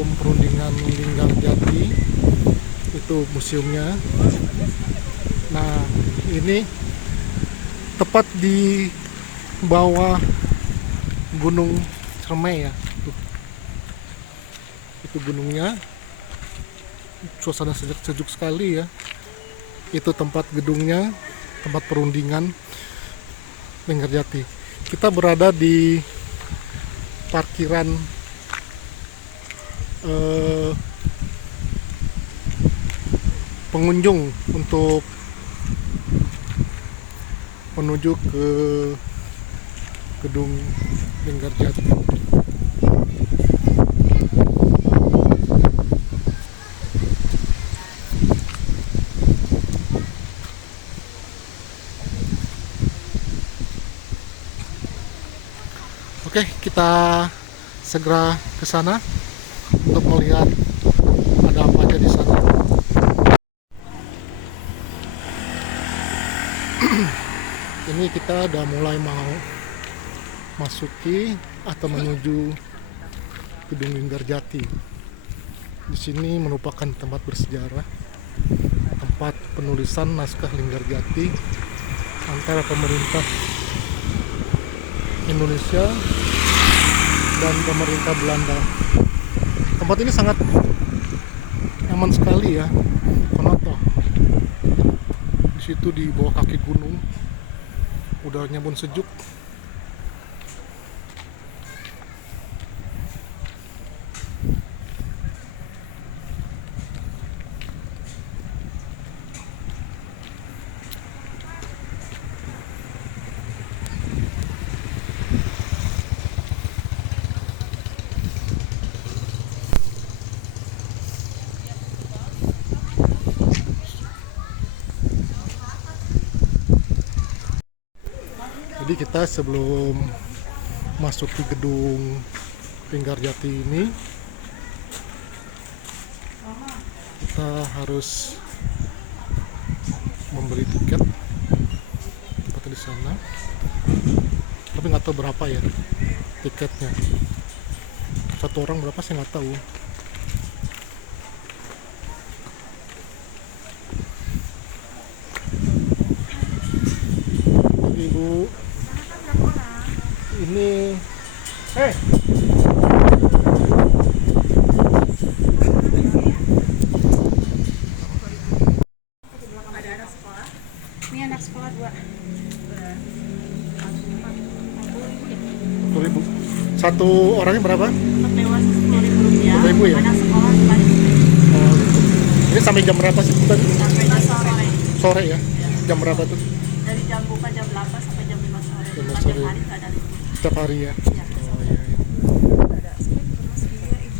Museum Perundingan Linggarjati, itu museumnya. Nah, ini tepat di bawah Gunung Cermai ya. Itu gunungnya, suasana sejuk sekali ya. Itu tempat gedungnya, tempat perundingan Linggarjati. Kita berada di parkiran pengunjung untuk menuju ke gedung Linggarjati. Oke, kita segera ke sana untuk melihat ada apa aja di sana. Ini kita udah mulai mau masuki atau menuju gedung Linggarjati. Di sini merupakan tempat bersejarah, tempat penulisan naskah Linggarjati antara pemerintah Indonesia dan pemerintah Belanda. Tempat ini sangat nyaman sekali ya, penata. Di situ di bawah kaki gunung, udaranya pun sejuk. Jadi kita sebelum masuk ke gedung Linggarjati ini, kita harus membeli tiket seperti di sana. Tapi nggak tahu berapa ya tiketnya. Satu orang berapa saya nggak tahu. Jadi Bu, ini Ada anak sekolah. Ini anak sekolah 2. 10.000. Satu orangnya berapa? Untuk dewasa 10.000 rupiah. 10.000 ya? Anak sekolah 5.000. Oh, gitu. Ini sampai jam berapa sih tadi? Sampai jam sore. Sore ya? Jam berapa tuh? Dari jam buka jam 8 sampai jam 5 sore. Jam 5 Setiap sore. hari nggak ada libur. Setiap hari ya? Ya. Oh, iya,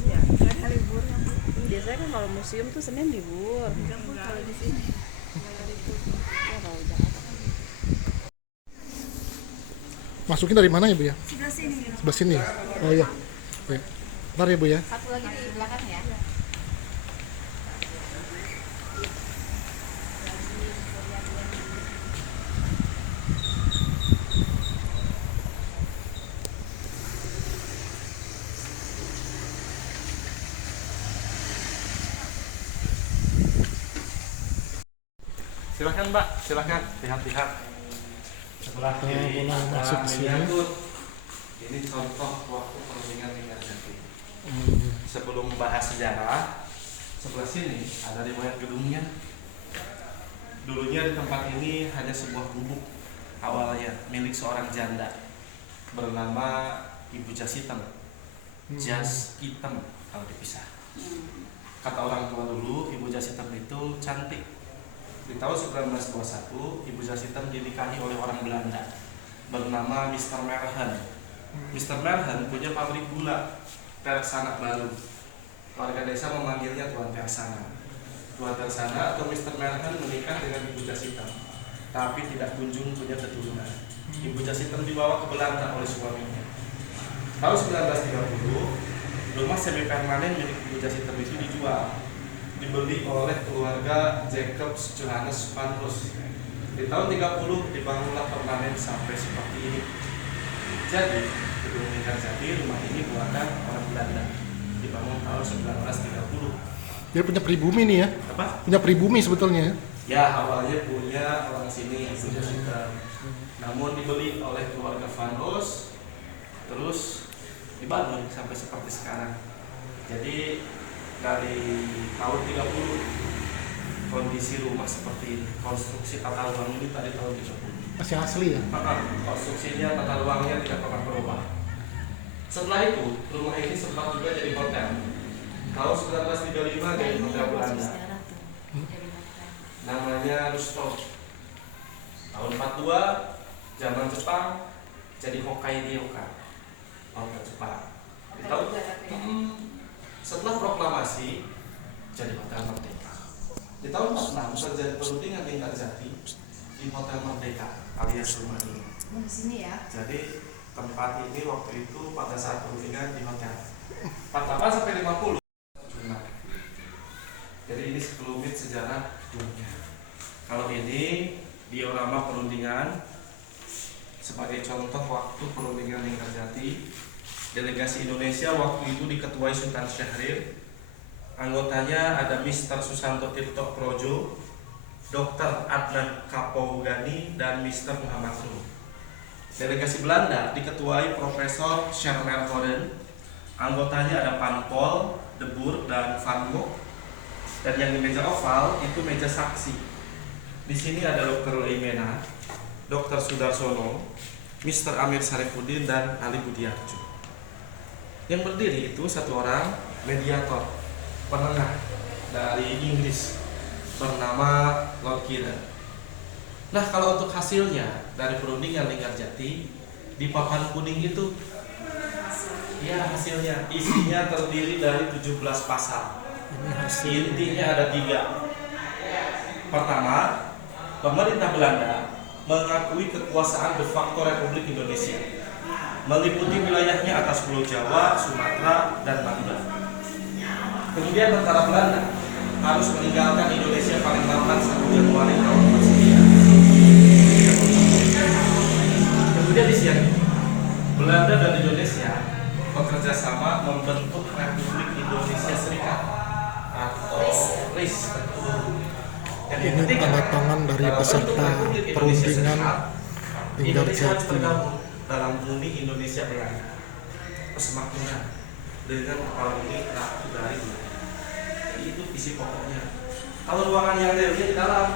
iya. Ada libur. Biasanya kan kalau museum tuh Senin libur. Kalau di sini. Ya kalau Jakarta kan. Masukin dari mana ya Bu ya? Sebelah sini. Sebelah sini ya? Oh iya. Ya. Bentar ya Bu ya. Satu lagi di belakang ya. Silahkan Mbak, silahkan lihat-lihat. Sebelah kiri mulai ada masuk ke sini. miniatur. Ini contoh waktu perundingan Linggarjati. Sebelum membahas sejarah, sebelah sini ada riwayat gedungnya. Dulunya di tempat ini hanya sebuah gubuk awalnya milik seorang janda bernama Ibu Jas Hitam. Jas hitam kalau dipisah. Kata orang tua dulu, Ibu Jas Hitam itu cantik. Di tahun 1921, Ibu Jas Hitam dinikahi oleh orang Belanda bernama Mr. Merhen. Mr. Merhen punya pabrik gula Persana baru. Warga desa memanggilnya Tuan Persana. Tuan Persana atau Mr. Merhen menikah dengan Ibu Jas Hitam, tapi tidak kunjung punya keturunan. Ibu Jas Hitam dibawa ke Belanda oleh suaminya. Tahun 1930, rumah semi permanen milik Ibu Jas Hitam itu dijual, dibeli oleh keluarga Jacobs Johannes van Roos. Di tahun 30 dibangunlah permanen sampai seperti ini. Jadi, gedung Linggarjati, rumah ini buatan orang Belanda. dibangun tahun 1930. Dia punya pribumi nih ya, Apa? punya pribumi sebetulnya ya. Ya, awalnya punya orang sini, punya Sultan. Namun dibeli oleh keluarga Van Os, terus dibangun sampai seperti sekarang. Jadi dari tahun 30 kondisi rumah seperti ini. Konstruksi tata ruang ini tadi tahun 30. Masih asli ya. Konstruksinya, tata ruangnya tidak pernah berubah. Setelah itu, rumah ini sempat juga jadi hotel. Tahun 1935 jadi hotel Belanda. Namanya Rusto. Tahun 42 zaman Jepang jadi Hokkaido-ka, hotel Jepang. Di tahun setelah proklamasi jadi hotel Merdeka. Di tahun 46 terjadi perundingan tingkat jati di hotel Merdeka alias rumah ini. Di sini ya. Jadi tempat ini waktu itu pada saat perundingan di hotel 48 sampai 50. Jadi ini sekelumit sejarah dunia. Kalau ini diorama perundingan sebagai contoh waktu perundingan Linggarjati. Delegasi Indonesia waktu itu diketuai Sultan Syahrir. Anggotanya ada Mr. Susanto Tirto Projo, Dr. Adnan Kapougani, dan Mr. Muhammad Rum. Delegasi Belanda diketuai Profesor Schermerhorn. Anggotanya ada Van Pol, De Boer, dan Van Gogh. Dan yang di meja oval itu meja saksi. Di sini ada Dr. Leimena, Dr. Sudarsono, Mr. Amir Sarifuddin, dan Ali Budiarjo. Yang berdiri itu satu orang mediator, penengah dari Inggris bernama Lord Kieran. Nah, kalau untuk hasilnya dari perundingan Linggarjati di papan kuning itu, ya hasilnya isinya terdiri dari 17 pasal. Intinya ada 3. Pertama, pemerintah Belanda mengakui kekuasaan de facto Republik Indonesia, meliputi wilayahnya atas Pulau Jawa, Sumatera, dan Madura. Kemudian tentara Belanda harus meninggalkan Indonesia paling lambat 1 Januari tahun 49. Kemudian di siang ini, Belanda dan Indonesia bekerja sama membentuk Republik Indonesia Serikat atau RIS. Ini tanda tangan dari peserta perundingan Linggarjati dalam Uni Indonesia Belanda, persemakmuran dengan kepala bumi ratu dari Belanda. Jadi itu isi pokoknya. Kalau ruangan yang realnya di dalam,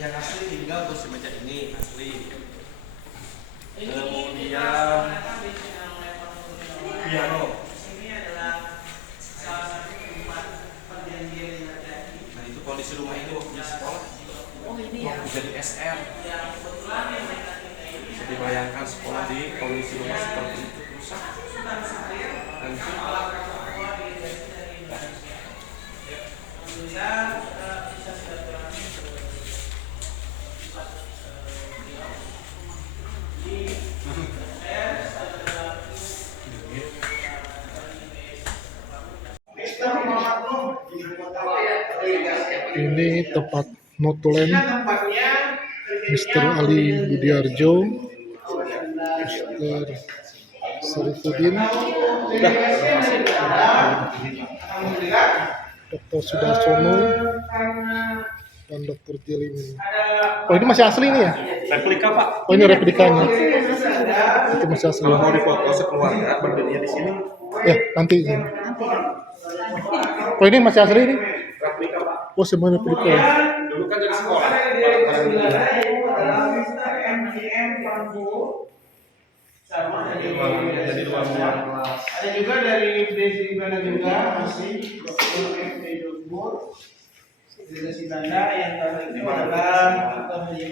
yang asli tinggal kursi meja ini asli. Kemudian piano. Nah, itu kondisi rumah ini waktu di sekolah. Oh ini ya. Waktu jadi SR. Bisa dibayangkan sekolah di kondisi rumah seperti itu rusak. Hancur. Ini tempat notulen Mr. Ali Budiarjo, Mr. Sarifuddin, Dr. Sudarsono, dan Dr. Jelimin. Oh ini masih asli nih ya? Replika Pak. Oh ini replikanya. Itu masih asli. Kalau mau difoto sekeluarga berdirinya di sini. Ya nanti. Oh ini masih asli nih? Replika Pak. Oh semuanya replika ya? Dulu kan jadi sekolah. Sama Jadi ruang-ruang kelas. ada juga dari Desi Belanda juga masih FD Dubur Delegasi Belanda yang tadi itu adalah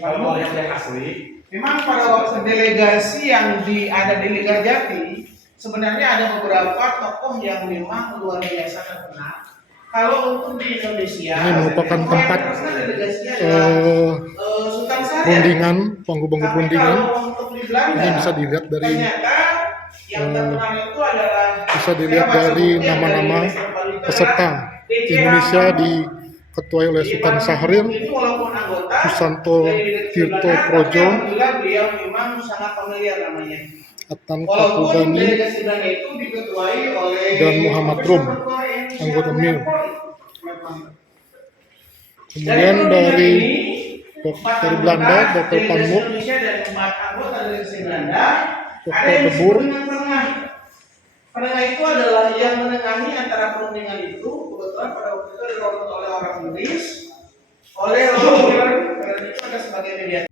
Kalau mau yang asli, memang pada waktu delegasi yang ada di Linggarjati sebenarnya ada beberapa tokoh yang memang luar biasa terkenal. Kalau untuk di Indonesia Ini merupakan tempat Sultan Syahrir. perundingan, bangku-bangku Tapi perundingan. kalau untuk di Belanda, Ini bisa dilihat dari ternyata yang terkenal itu adalah bisa dilihat dari nama-nama peserta Indonesia di diketuai oleh Sultan Syahrir, Itu walaupun anggota Susanto dari Tirto sebenarnya, Projo, tapi alhamdulillah beliau memang sangat familiar namanya. Atan Walaupun Kapugani, delegasi Belanda itu diketuai oleh dan Muhammad Rum, anggota MIR. Kemudian dari Belanda, Dr. Panmuk, Indonesia dan 4 anggota delegasi Belanda. Ada Dr. yang Debur, disebut dengan penengah. Penengah itu adalah yang menengahi antara perundingan itu. Kebetulan pada waktu itu dilakukan oleh orang Inggris, oleh Robert, karena itu ada sebagai mediator.